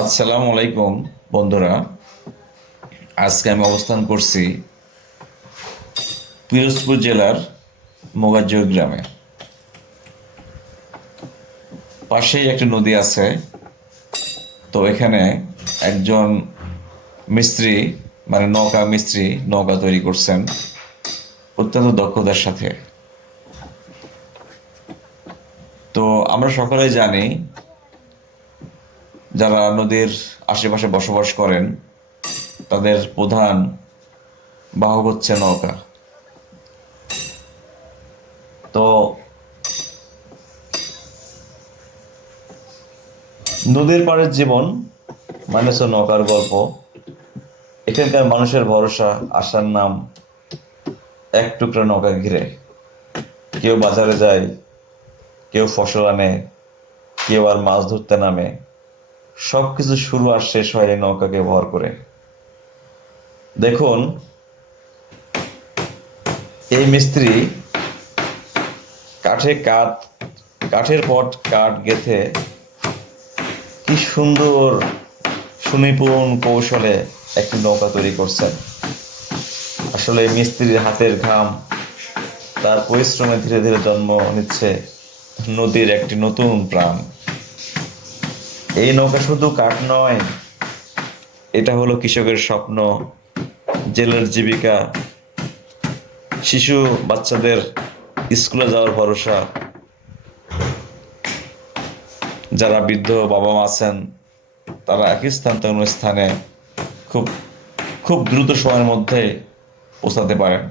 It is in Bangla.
আসসালামু আলাইকুম বন্ধুরা। আজকে আমি অবস্থান করছি পিরোজপুর জেলার মোগাজ্জর গ্রামে। পাশেই একটি নদী আছে। তো এখানে একজন মিস্ত্রি, মানে নৌকা মিস্ত্রি, নৌকা তৈরি করছেন অত্যন্ত দক্ষতার সাথে। তো আমরা সকলেই জানি, যারা নদীর আশেপাশে বসবাস করেন তাদের প্রধান বাহক হচ্ছে নৌকা। তো নদীর পাড়ের জীবন মানে হচ্ছে নৌকার গল্প। এখানকার মানুষের ভরসা, আশার নাম এক টুকরা নৌকা ঘিরে। কেউ বাজারে যায়, কেউ ফসল আনে, কেউ আর মাছ ধরতে নামে। সবকিছু শুরু আর শেষ হয় এই নৌকাকে ব্যবহার করে। দেখুন, এই মিস্ত্রি কাঠে কাঠ কাঠের পট কাঠ গেথে কি সুন্দর সুনিপুণ কৌশলে একটি নৌকা তৈরি করছেন। আসলে এই মিস্ত্রির হাতের ঘাম, তার পরিশ্রমে ধীরে ধীরে জন্ম নিচ্ছে নদীর একটি নতুন প্রাণ। এই নৌকা শুধু কাঠ নয়, এটা হলো কৃষকের স্বপ্ন, জেলের জীবিকা, শিশু বাচ্চাদের স্কুলে যাওয়ার ভরসা, যারা বৃদ্ধ বাবা মা আছেন তারা একই স্থান থেকে অন্য স্থানে খুব খুব দ্রুত সময়ের মধ্যে পৌঁছাতে পারেন।